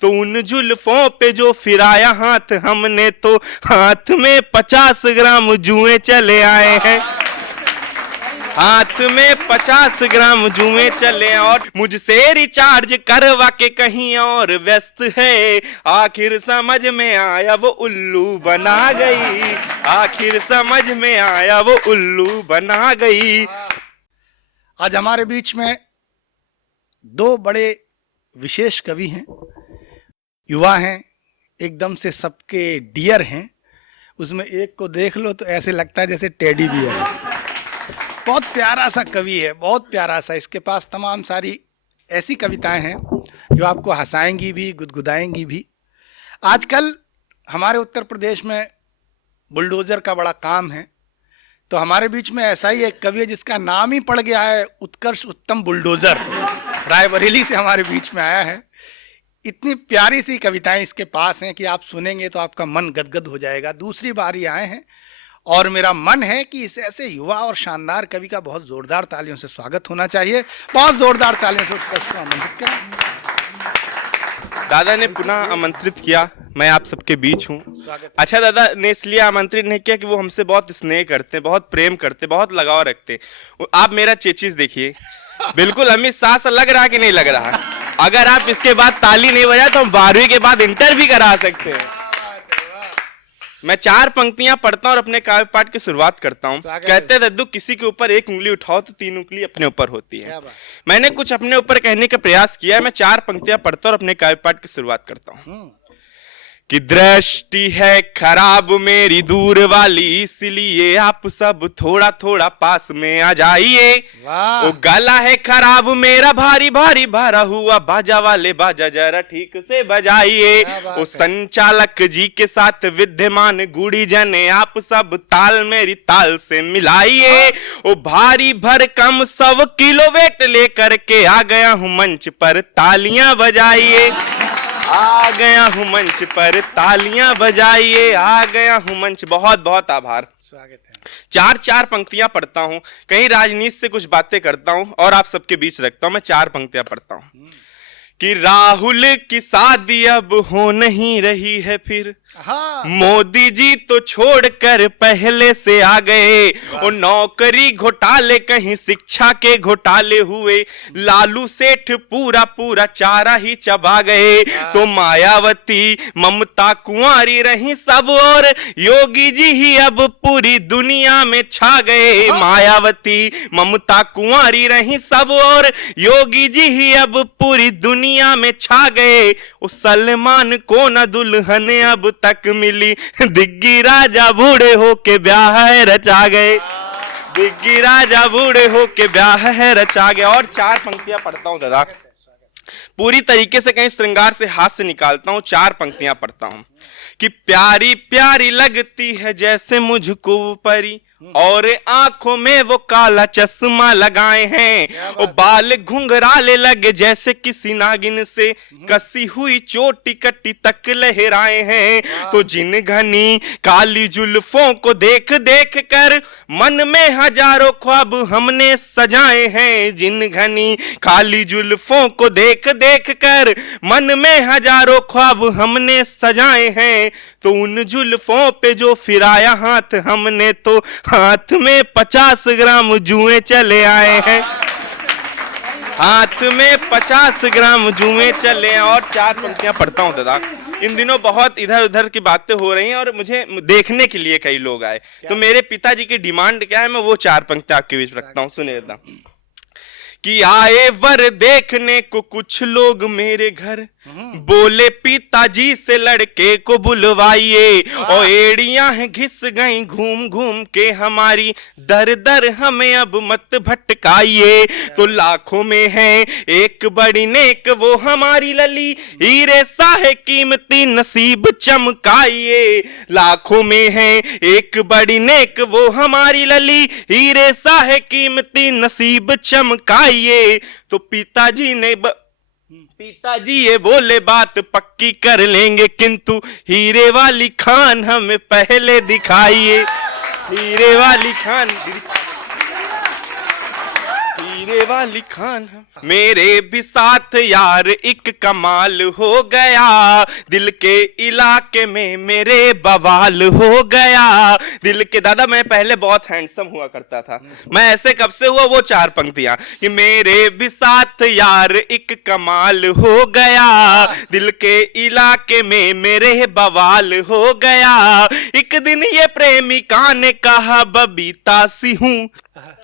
तो उन जुल्फों पे जो फिराया हाथ हमने, तो हाथ में 50 ग्राम जुए चले आए हैं, हाथ में 50 ग्राम जुए चले। और मुझसे रिचार्ज करवा के कहीं और व्यस्त है, आखिर समझ में आया वो उल्लू बना गई, आखिर समझ में आया वो उल्लू बना गई। आज हमारे बीच में दो बड़े विशेष कवि हैं, युवा हैं, एकदम से सबके डियर हैं। उसमें एक को देख लो तो ऐसे लगता है जैसे टेडी बियर है। बहुत प्यारा सा कवि है, बहुत प्यारा सा। इसके पास तमाम सारी ऐसी कविताएं हैं जो आपको हंसाएंगी भी, गुदगुदाएंगी भी। आजकल हमारे उत्तर प्रदेश में बुलडोजर का बड़ा काम है, तो हमारे बीच में ऐसा ही एक कवि है जिसका नाम ही पड़ गया है उत्कर्ष उत्तम बुलडोजर। रायबरेली से हमारे बीच में आया है। इतनी प्यारी सी कविताएं इसके पास हैं कि आप सुनेंगे तो आपका मन गदगद हो जाएगा। दूसरी बार ये आए हैं और मेरा मन है कि इस ऐसे युवा और शानदार कवि का बहुत जोरदार तालियों से स्वागत होना चाहिए। बहुत जोरदार तालियों से उत्कर्ष को आमंत्रित करें। दादा ने पुनः आमंत्रित किया, मैं आप सबके बीच हूँ। अच्छा, दादा ने इसलिए आमंत्रित नहीं किया कि वो हमसे बहुत स्नेह करते, बहुत प्रेम करते, बहुत लगाव रखते। आप मेरा चेचिस देखिए, बिल्कुल अमित शाह सा लग रहा कि नहीं लग रहा। अगर आप इसके बाद ताली नहीं बजाए तो हम 12वीं के बाद इंटर भी करा सकते हैं। मैं 4 पंक्तियां पढ़ता हूं और अपने काव्य पाठ की शुरुआत करता हूं। कहते हैं दद्दू, किसी के ऊपर 1 उंगली उठाओ तो 3 उंगली अपने ऊपर होती है। मैंने कुछ अपने ऊपर कहने का प्रयास किया है। मैं 4 पंक्तियां पढ़ता हूं और अपने काव्य पाठ की शुरुआत करता हूं। कि दृष्टि है खराब मेरी दूर वाली, इसलिए आप सब थोड़ा थोड़ा पास में आ जाइए। वो गला है खराब मेरा भारी भारी भरा हुआ, बाजा वाले बाजा जरा ठीक से बजाइए। वो संचालक जी के साथ विद्यमान गुड़ी जने, आप सब ताल मेरी ताल से मिलाइए। वो भारी भरकम 100 किलो वेट लेकर के आ गया हूँ मंच पर, तालियां बजाइए। आ गया हूँ मंच पर, तालियां बजाइए। आ गया हूँ मंच। बहुत बहुत आभार, स्वागत है। 4 पंक्तियां पढ़ता हूँ, कहीं राजनीति से कुछ बातें करता हूँ और आप सबके बीच रखता हूँ। मैं 4 पंक्तियां पढ़ता हूँ। कि राहुल की शादी अब हो नहीं रही है फिर, मोदी जी तो छोड़कर पहले से आ गए। और नौकरी घोटाले कहीं शिक्षा के घोटाले हुए, लालू सेठ पूरा पूरा चारा ही चबा गए। तो मायावती ममता कुंवारी रही सब और, योगी जी ही अब पूरी दुनिया में छा गए। मायावती ममता कुंवारी रही सब और, योगी जी ही अब पूरी दुनिया में छा गए। उस सलमान को न दुल्हन अब तक मिली, दिग्गी राजा बूढ़े होके ब्याह है रचा गए। दिग्गी राजा बूढ़े होके ब्याह है रचा गए। और 4 पंक्तियां पढ़ता हूं दादा, पूरी तरीके से कहीं श्रृंगार से हाथ से निकालता हूं। 4 पंक्तियां पढ़ता हूं। कि प्यारी प्यारी लगती है जैसे मुझको परी, और आंखों में वो काला चश्मा लगाए हैं। वो बाल घुंघराले लगे जैसे किसी नागिन से, कसी हुई चोटी कट्टी तक लहराए हैं। तो जिन घनी काली जुल्फों को देख देख कर मन में हजारों ख्वाब हमने सजाए हैं। जिन घनी काली जुल्फों को देख देख कर मन में हजारों ख्वाब हमने सजाए हैं। तो उन जुल्फों पे जो फिराया हाथ हमने, तो हाथ में 50 ग्राम जुए चले आए हैं। हाथ में 50 ग्राम जुए चले। और 4 पंक्तियां पढ़ता हूं दादा। इन दिनों बहुत इधर उधर की बातें हो रही हैं और मुझे देखने के लिए कई लोग आए, तो मेरे पिताजी की डिमांड क्या है, मैं वो 4 पंक्तियां आपके बीच रखता हूं। सुनिए दादा। कि आए वर देखने को कुछ लोग मेरे घर, बोले पिताजी से लड़के को बुलवाइए। और एड़ियां हैं घिस गई घूम घूम के हमारी, दर दर हमें अब मत भटकाइए। तो लाखों में है एक बड़ी नेक वो हमारी लली, हीरे साहे कीमती नसीब चमकाइए। लाखों में है एक बड़ी नेक वो हमारी लली, हीरे साहे कीमती नसीब चमकाइए। तो पिताजी ये बोले बात पक्की कर लेंगे, किंतु हीरे वाली खान हमें पहले दिखाइए। हीरे वाली खान हीरे वाली खान मेरे भी साथ यार एक कमाल हो गया, दिल के इलाके में मेरे बवाल हो गया। दिल के दादा मैं पहले बहुत हैंडसम हुआ करता था, मैं ऐसे कब से हुआ वो 4 पंक्तियां कि मेरे भी साथ यार एक कमाल हो गया, दिल के इलाके में मेरे बवाल हो गया। एक दिन ये प्रेमिका ने कहा बबीता सी हूँ,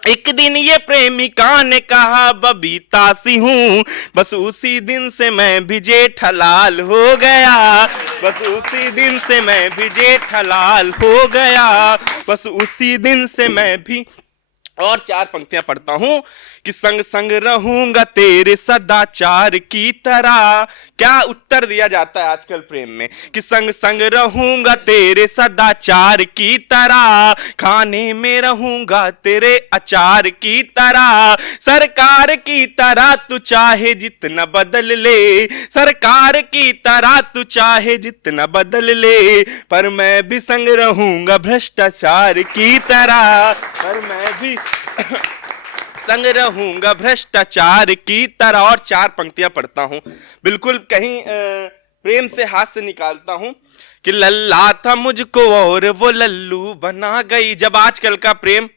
एक दिन ये प्रेमिका ने कहा बबीता सी हूँ, बस उसी दिन से मैं भी जेठलाल हो गया, बस उसी दिन से मैं भी जेठलाल हो गया, बस उसी दिन से मैं भी। और 4 पंक्तियां पढ़ता हूं कि संग संग रहूंगा तेरे सदाचार की तरह। क्या उत्तर दिया जाता है आजकल प्रेम में कि संग संग रहूंगा तेरे सदाचार की तरह, खाने में रहूंगा तेरे अचार की तरह। सरकार की तरह तू चाहे जितना बदल ले, सरकार की तरह तू चाहे जितना बदल ले, पर मैं भी संग रहूंगा भ्रष्टाचार की तरह, पर मैं भी संग रहूंगा भ्रष्टाचार की तरह। और 4 पंक्तियां पढ़ता हूं, बिल्कुल कहीं प्रेम से हाथ से निकालता हूं कि लल्ला था मुझको और वो लल्लू बना गई। जब आजकल का प्रेम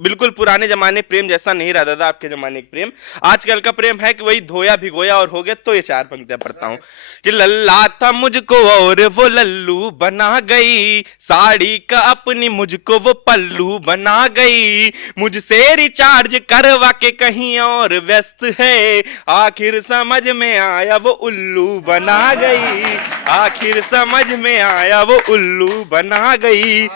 बिल्कुल पुराने जमाने प्रेम जैसा नहीं रहा दादा, आपके जमाने का प्रेम, आजकल का प्रेम है कि वही धोया भिगोया और हो गया। तो ये 4 पंक्तियां पढ़ता हूं कि लल्ला था मुझको और वो लल्लू बना गई, साड़ी का अपनी मुझको वो पल्लू बना गई, मुझसे रिचार्ज करवा के कहीं और व्यस्त है, आखिर समझ में आया वो उल्लू बना गई, आखिर समझ में आया वो उल्लू बना गई।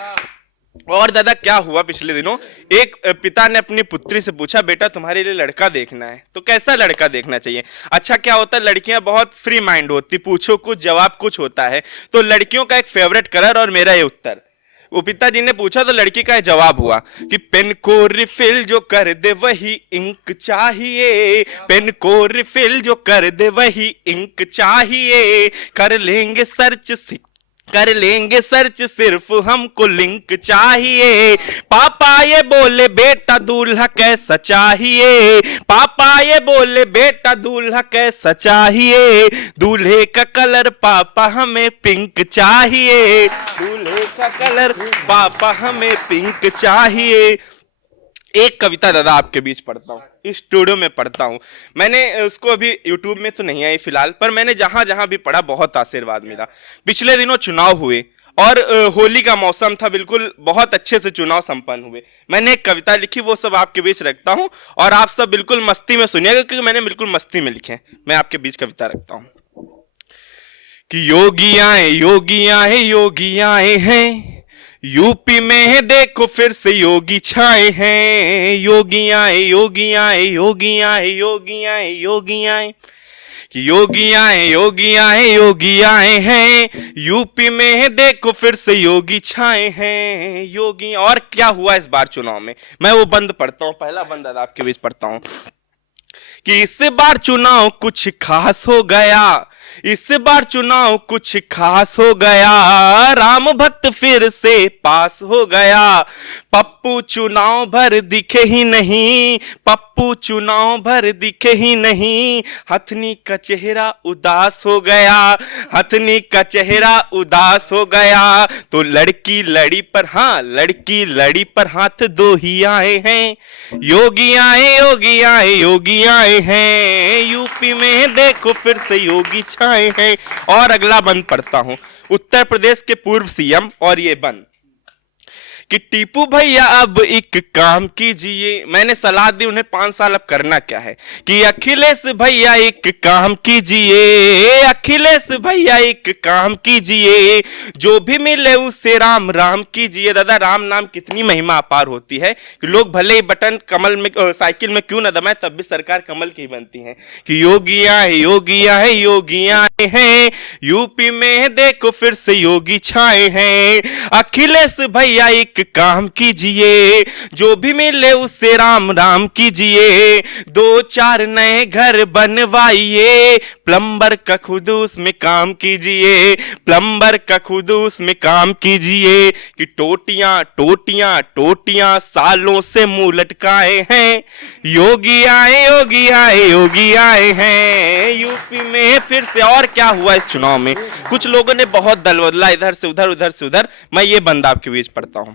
और दादा क्या हुआ पिछले दिनों, एक पिता ने अपनी पुत्री से पूछा बेटा तुम्हारे लिए लड़का देखना है तो कैसा लड़का देखना चाहिए। अच्छा क्या होता है, लड़कियां बहुत फ्री माइंड होती, पूछो कुछ जवाब कुछ होता है। तो लड़कियों का एक फेवरेट कलर और मेरा ये उत्तर, वो पिताजी ने पूछा तो लड़की का जवाब हुआ कि पेन को रिफिल जो कर दे वही इंक चाहिए, पेन को रिफिल जो कर दे वही इंक चाहिए, कर लेंगे सर्च सिर्फ हमको लिंक चाहिए। पापा ये बोले बेटा दूल्हा कैसा चाहिए, पापा ये बोले बेटा दूल्हा कैसा चाहिए, दूल्हे का कलर पापा हमें पिंक चाहिए, दूल्हे का कलर पापा हमें पिंक चाहिए। एक कविता दादा आपके बीच पढ़ता हूँ, इस स्टूडियो में पढ़ता हूँ। मैंने उसको अभी यूट्यूब में तो नहीं आई फिलहाल, पर मैंने जहां जहां भी पढ़ा बहुत आशीर्वाद मिला। पिछले दिनों चुनाव हुए और होली का मौसम था, बिल्कुल बहुत अच्छे से चुनाव संपन्न हुए। मैंने एक कविता लिखी, वो सब आपके बीच रखता हूँ और आप सब बिल्कुल मस्ती में सुनिएगा क्योंकि मैंने बिल्कुल मस्ती में लिखे। मैं आपके बीच कविता रखता हूँ कि योगी आए हैं यूपी में देखो फिर से योगी छाए हैं, योगी आए कि योगी आए हैं यूपी में देखो फिर से योगी छाए हैं योगी। और क्या हुआ इस बार चुनाव में, मैं वो बंद पढ़ता हूँ, पहला बंद आपके बीच पढ़ता हूँ कि इस बार चुनाव कुछ खास हो गया, इस बार चुनाव कुछ खास हो गया, राम भक्त फिर से पास हो गया, पप्पू चुनाव भर दिखे ही नहीं, पप्पू चुनाव भर दिखे ही नहीं, हथनी का चेहरा उदास हो गया, हथनी का चेहरा उदास हो गया। तो लड़की लड़ी पर हाथ 2 ही आए हैं, योगी आए हैं यूपी में देखो फिर से योगी छाए हैं। और अगला बंद पढ़ता हूं, उत्तर प्रदेश के पूर्व सीएम और ये बंद कि टीपू भैया अब एक काम कीजिए, मैंने सलाह दी उन्हें 5 साल अब करना क्या है कि अखिलेश भैया एक काम कीजिए, अखिलेश भैया एक काम कीजिए, जो भी मिले उसे राम राम कीजिए। दादा राम नाम कितनी महिमा अपार होती है कि लोग भले ही बटन कमल में साइकिल में क्यों न दबाए तब भी सरकार कमल की बनती है कि योगी आए हैं यूपी में देखो फिर से योगी छाए हैं, अखिलेश भैया एक एक काम कीजिए, जो भी मिले उससे राम राम कीजिए, 2-4 नए घर बनवाइए, प्लम्बर का खुद उसमें काम कीजिए, प्लम्बर का खुद उसमें काम कीजिए। कि टोटियां टोटियां टोटियां सालों से मुंह लटकाए हैं, योगी आए योगी आए योगी आए हैं यूपी में फिर से। और क्या हुआ इस चुनाव में? कुछ लोगों ने बहुत दल बदला, इधर से उधर उधर से उधर। मैं ये बंद आपके बीच पढ़ता हूं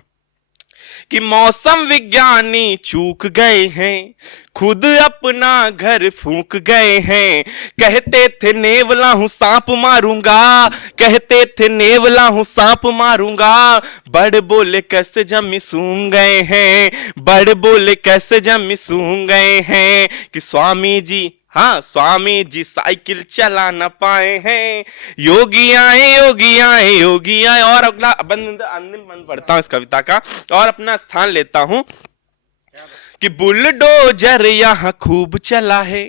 कि मौसम विज्ञानी चूक गए हैं, खुद अपना घर फूंक गए हैं। कहते थे नेवला हूं सांप मारूंगा, कहते थे नेवला हूं सांप मारूंगा, बड़ बोले कैसे जमी सूंघ गए हैं, बड़ बोले कैसे जमी सूंघ गए हैं। कि स्वामी जी, हाँ स्वामी जी साइकिल चला न पाए हैं, योगी आए योगी आए योगी आए। और अगला अंतिम बंद पढ़ता हूं इस कविता का और अपना स्थान लेता हूं कि बुलडोजर यहाँ खूब चला है।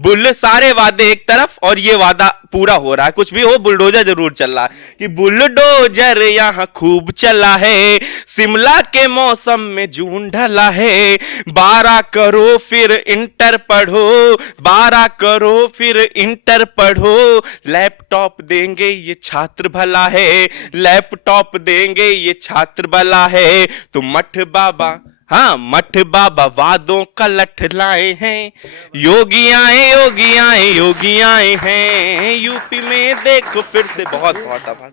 बुल सारे वादे एक तरफ और ये वादा पूरा हो रहा है, कुछ भी हो बुलडोजर जरूर चल रहा है। कि बुलडोजर यहाँ खूब चला है, शिमला के मौसम में जून ढला है, 12 करो फिर इंटर पढ़ो, 12 करो फिर इंटर पढ़ो, लैपटॉप देंगे ये छात्र भला है, लैपटॉप देंगे ये छात्र भला है। तो मठ बाबा, हाँ मठ बाबा वादों का लठ लाए हैं, योगी आए योगी आए योगी आए हैं यूपी में। देखो फिर से बहुत बहुत आभार।